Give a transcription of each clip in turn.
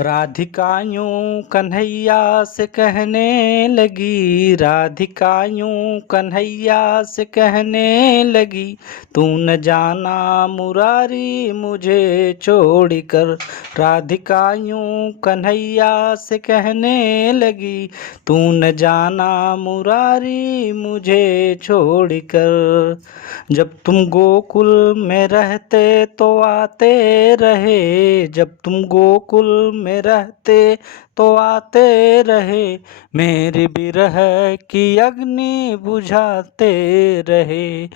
राधिका यूं कन्हैया से कहने लगी, राधिका यूं कन्हैया से कहने लगी, तू न जाना मुरारी मुझे छोड़कर। राधिका यूं कन्हैया से कहने लगी, तू न जाना मुरारी मुझे छोड़कर। जब तुम गोकुल में रहते तो आते रहे, जब तुम गोकुल में रहते तो आते रहे, मेरी बिरह की अग्नि बुझाते रहे।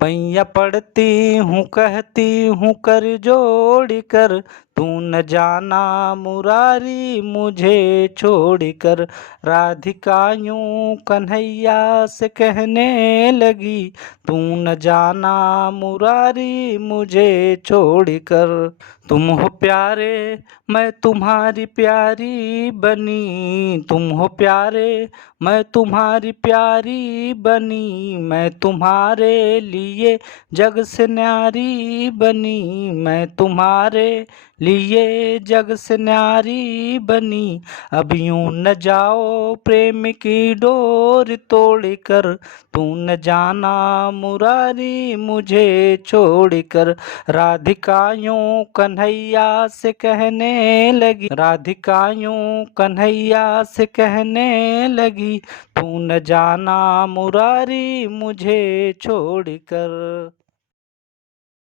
पैया पड़ती हूँ कहती हूँ कर जोड़ कर, तू न जाना मुरारी मुझे छोड़कर। राधिका यूं कन्हैया से कहने लगी, तू न जाना मुरारी मुझे छोड़कर। तुम हो प्यारे मैं तुम्हारी प्यारी बनी, तुम हो प्यारे मैं तुम्हारी प्यारी बनी, मैं तुम्हारे लिए जग से न्यारी बनी, मैं तुम्हारे लिए जग से न्यारी बनी। अब यूं न जाओ प्रेम की डोर तोड़कर, तू न जाना मुरारी मुझे छोड़कर। राधिका यूं कन्हैया से कहने लगी, राधिका यूं कन्हैया से कहने लगी, तू न जाना मुरारी मुझे छोड़कर।